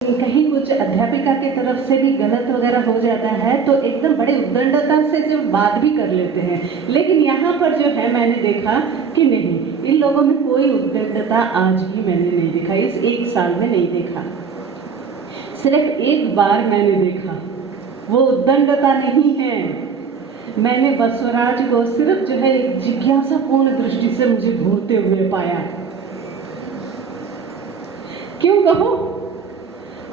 कहीं कुछ अध्यापिका की तरफ से भी गलत वगैरह हो जाता है तो एकदम बड़े उद्दंडता से जो बात भी कर लेते हैं, लेकिन यहाँ पर जो है मैंने देखा कि नहीं, इन लोगों में कोई उद्दंडता आज भी मैंने नहीं देखा, इस एक साल में नहीं देखा। सिर्फ एक बार मैंने देखा, वो उद्दंडता नहीं है। मैंने बसवराज को सिर्फ जो है एक जिज्ञासापूर्ण दृष्टि से मुझे घूरते हुए पाया। क्यों कहो,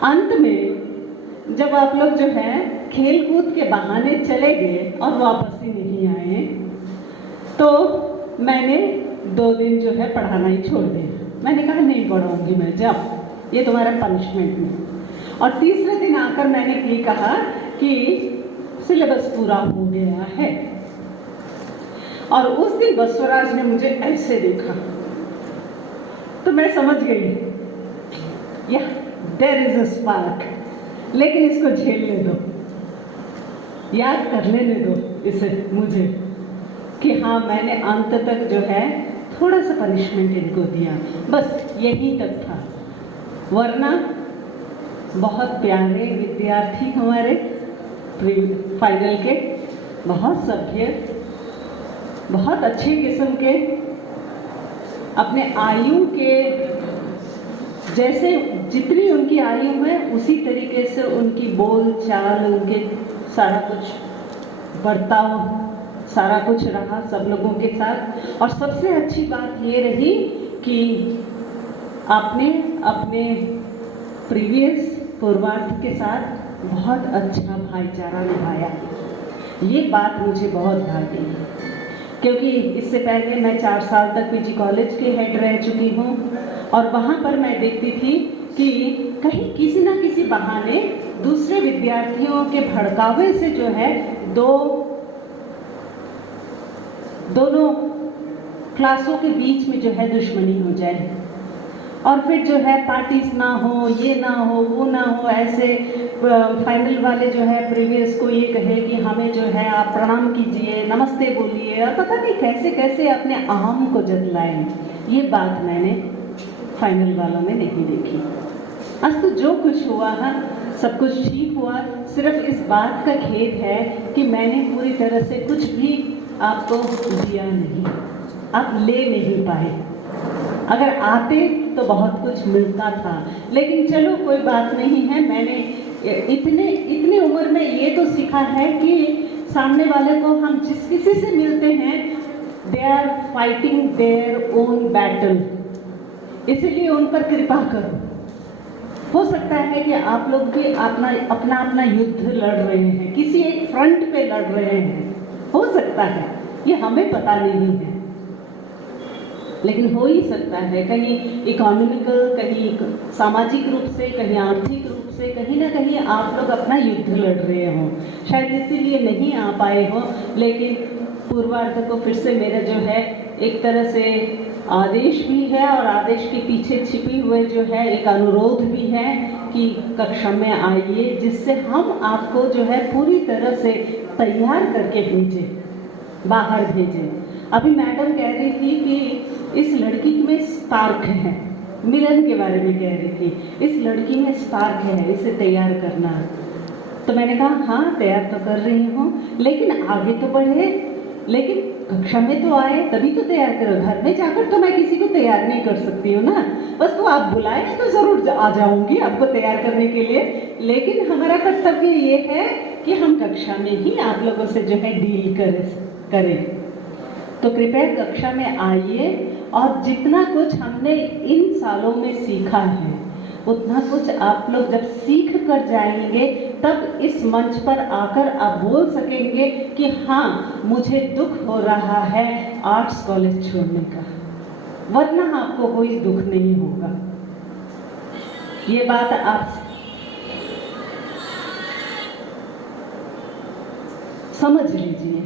अंत में जब आप लोग जो है खेल कूद के बहाने चले गए और वापस ही नहीं आए, तो मैंने 2 दिन जो है पढ़ाना ही छोड़ दिया। मैंने कहा नहीं पढ़ाऊंगी मैं, जब ये तुम्हारा पनिशमेंट है। और तीसरे दिन आकर मैंने ये कहा कि सिलेबस पूरा हो गया है। और उस दिन बसवराज ने मुझे ऐसे देखा तो मैं समझ गई, या देयर इज अ स्पार्क, लेकिन इसको झेलने दो, याद कर लेने दो इसे मुझे कि हाँ मैंने अंत तक जो है थोड़ा सा पनिशमेंट इनको दिया, बस यही तक था। वरना बहुत प्यारे विद्यार्थी हमारे फाइनल के, बहुत सभ्य, बहुत अच्छे किस्म के, अपने आयु के जैसे जितनी उनकी आयु है उसी तरीके से उनकी बोल चाल, उनके सारा कुछ बर्ताव, सारा कुछ रहा सब लोगों के साथ। और सबसे अच्छी बात ये रही कि आपने अपने प्रीवियस पूर्वार्थ के साथ बहुत अच्छा भाईचारा निभाया। ये बात मुझे बहुत भाती है, क्योंकि इससे पहले मैं 4 साल तक पीजी कॉलेज के हेड रह चुकी हूँ और वहाँ पर मैं देखती थी कि कहीं किसी ना किसी बहाने दूसरे विद्यार्थियों के भड़कावे से जो है दोनों क्लासों के बीच में जो है दुश्मनी हो जाए, और फिर जो है पार्टीज ना हो, ये ना हो, वो ना हो, ऐसे फाइनल वाले जो है प्रीवियस को ये कहे कि हमें जो है आप प्रणाम कीजिए, नमस्ते बोलिए, और पता नहीं कैसे कैसे अपने अहम को जतलाएं। ये बात मैंने फाइनल वालों में नहीं देखी। आज तो जो कुछ हुआ है सब कुछ ठीक हुआ, सिर्फ इस बात का खेद है कि मैंने पूरी तरह से कुछ भी आपको दिया नहीं, आप ले नहीं पाए। अगर आते तो बहुत कुछ मिलता था, लेकिन चलो कोई बात नहीं है। मैंने इतनी उम्र में ये तो सीखा है कि सामने वाले को हम जिस किसी से मिलते हैं, they are fighting their own battle, इसीलिए उन पर कृपा करो। हो सकता है कि आप लोग भी अपना युद्ध लड़ रहे हैं, किसी एक फ्रंट पे लड़ रहे हैं, हो सकता है, ये हमें पता नहीं है, लेकिन हो ही सकता है कहीं इकोनॉमिकल, कहीं सामाजिक रूप से, कहीं आर्थिक रूप से, कहीं ना कहीं आप लोग अपना युद्ध लड़ रहे हो, शायद इसीलिए नहीं आ पाए हो। लेकिन पूर्वार्ध को फिर से मेरा जो है एक तरह से आदेश भी है, और आदेश के पीछे छिपी हुए जो है एक अनुरोध भी है कि कक्षा में आइए, जिससे हम आपको जो है पूरी तरह से तैयार करके भेजें, बाहर भेजें। अभी मैडम कह रही थी कि इस लड़की में स्पार्क है, मिलन के बारे में कह रही थी, इस लड़की में स्पार्क है, इसे तैयार करना। तो मैंने कहा हाँ तैयार तो कर रही हूँ, लेकिन आगे तो बढ़े, लेकिन कक्षा में तो आए तभी तो तैयार करो। घर में जाकर तो मैं किसी को तैयार नहीं कर सकती हूँ ना, बस तो आप बुलाए तो जरूर आ जाऊंगी आपको तैयार करने के लिए, लेकिन हमारा कर्तव्य ये है कि हम कक्षा में ही आप लोगों से जो है डील करें। तो कृपया कक्षा में आइए, और जितना कुछ हमने इन सालों में सीखा है उतना कुछ आप लोग जब सीख कर जाएंगे तब इस मंच पर आकर आप बोल सकेंगे कि हाँ मुझे दुख हो रहा है आर्ट्स कॉलेज छोड़ने का, वरना आपको कोई दुख नहीं होगा। ये बात आप समझ लीजिए।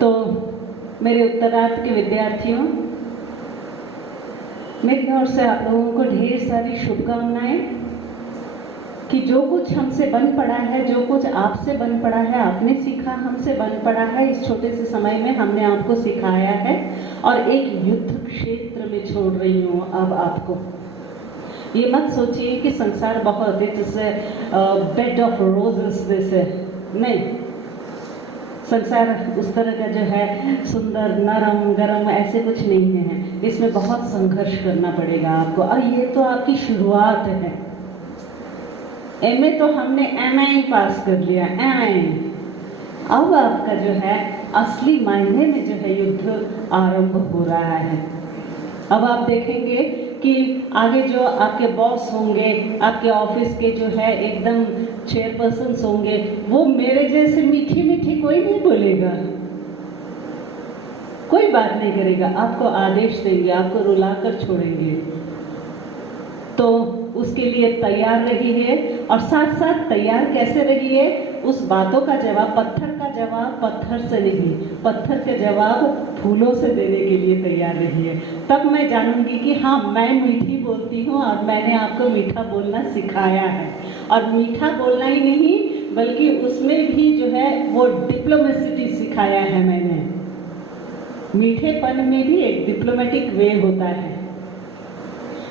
तो मेरे उत्तरार्ध के विद्यार्थियों, मेरी ओर से आप लोगों को ढेर सारी शुभकामनाएं कि जो कुछ हमसे बन पड़ा है, जो कुछ आपसे बन पड़ा है, आपने सीखा, हमसे बन पड़ा है, इस छोटे से समय में हमने आपको सिखाया है और एक युद्ध क्षेत्र में छोड़ रही हूँ अब आपको। ये मत सोचिए कि संसार बहुत है जैसे बेड ऑफ रोजेस जैसे, नहीं। संसार उस तरह का जो है सुंदर नरम गरम ऐसे कुछ नहीं है। इसमें बहुत संघर्ष करना पड़ेगा आपको, और ये तो आपकी शुरुआत है। एमए तो हमने एमए पास कर लिया, एमए। अब आपका जो है असली मायने में जो है युद्ध आरंभ हो रहा है। अब आप देखेंगे कि आगे जो आपके बॉस होंगे, आपके ऑफिस के जो है एकदम चेयरपर्सन होंगे, वो मेरे जैसे मीठी मीठी कोई नहीं बोलेगा, कोई बात नहीं करेगा, आपको आदेश देंगे, आपको रुलाकर छोड़ेंगे। तो उसके लिए तैयार रहिए, और साथ साथ तैयार कैसे रहिए, उस बातों का जवाब, पत्थर का जवाब पत्थर से नहीं, पत्थर के जवाब फूलों से देने के लिए तैयार रहिए। तब मैं जानूंगी कि हाँ, मैं मीठी बोलती हूँ और मैंने आपको मीठा बोलना सिखाया है। और मीठा बोलना ही नहीं बल्कि उसमें भी जो है वो डिप्लोमेसिटी सिखाया है मैंने। मीठेपन में भी एक डिप्लोमेटिक वे होता है।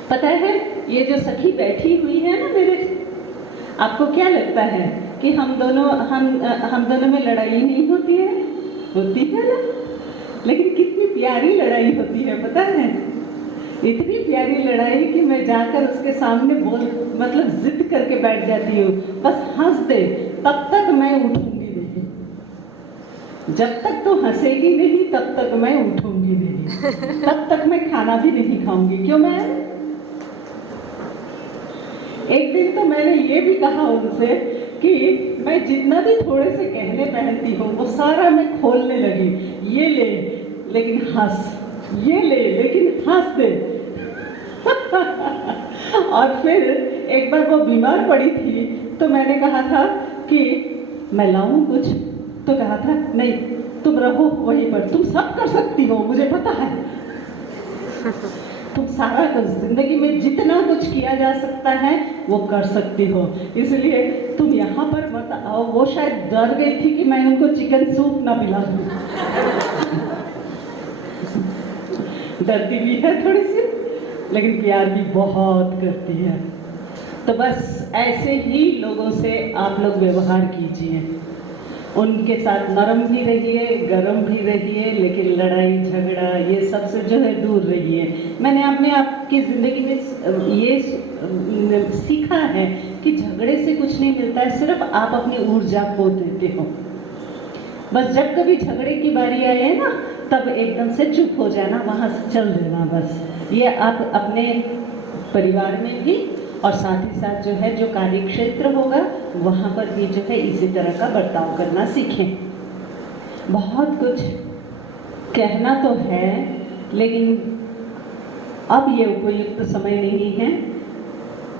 पता है, ये जो सखी बैठी हुई है ना मेरे, आपको क्या लगता है कि हम दोनों में लड़ाई नहीं होती है? होती है ना। लेकिन कितनी प्यारी लड़ाई होती है पता है, इतनी प्यारी लड़ाई कि मैं जाकर उसके सामने मतलब जिद करके बैठ जाती हूँ, बस हंस दे तब तक मैं उठूंगी नहीं, जब तक तो हंसेगी नहीं तब तक मैं उठूंगी नहीं, तब तक मैं खाना भी नहीं खाऊंगी। क्यों? मैं एक दिन तो मैंने ये भी कहा उनसे कि मैं जितना भी थोड़े से गहने पहनती हूँ वो सारा मैं खोलने लगी, ये ले लेकिन हंस, ये ले लेकिन हंस दे। और फिर एक बार वो बीमार पड़ी थी तो मैंने कहा था कि मैं लाऊं कुछ, तो कहा था नहीं, तुम रहो वहीं पर, तुम सब कर सकती हो, मुझे पता है तुम सारा कर, जिंदगी में जितना कुछ किया जा सकता है वो कर सकती हो, इसलिए तुम यहाँ पर मत आओ। वो शायद डर गई थी कि मैं उनको चिकन सूप ना पिला दूं। डरती भी है थोड़ी सी, लेकिन प्यार भी बहुत करती है। तो बस ऐसे ही लोगों से आप लोग व्यवहार कीजिए, उनके साथ नरम भी रहिए, गरम भी रहिए, लेकिन लड़ाई झगड़ा ये सब से जो है दूर रहिए। मैंने अपने आपकी ज़िंदगी में ये सीखा है कि झगड़े से कुछ नहीं मिलता है, सिर्फ आप अपनी ऊर्जा खो देते हो। बस जब कभी झगड़े की बारी आए ना, तब एकदम से चुप हो जाना, वहाँ से चल देना। बस ये आप अपने परिवार में भी और साथ ही साथ जो है जो कार्य क्षेत्र होगा वहाँ पर भी जो है इसी तरह का बर्ताव करना सीखें। बहुत कुछ कहना तो है, लेकिन अब ये उपयुक्त समय नहीं है।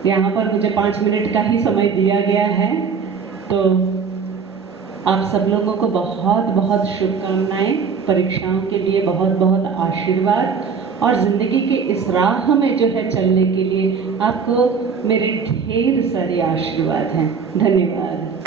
यहाँ पर मुझे 5 मिनट का ही समय दिया गया है, तो आप सब लोगों को बहुत बहुत शुभकामनाएं, परीक्षाओं के लिए बहुत बहुत आशीर्वाद, और ज़िंदगी के इस राह में जो है चलने के लिए आपको मेरे ढेर सारे आशीर्वाद हैं। धन्यवाद।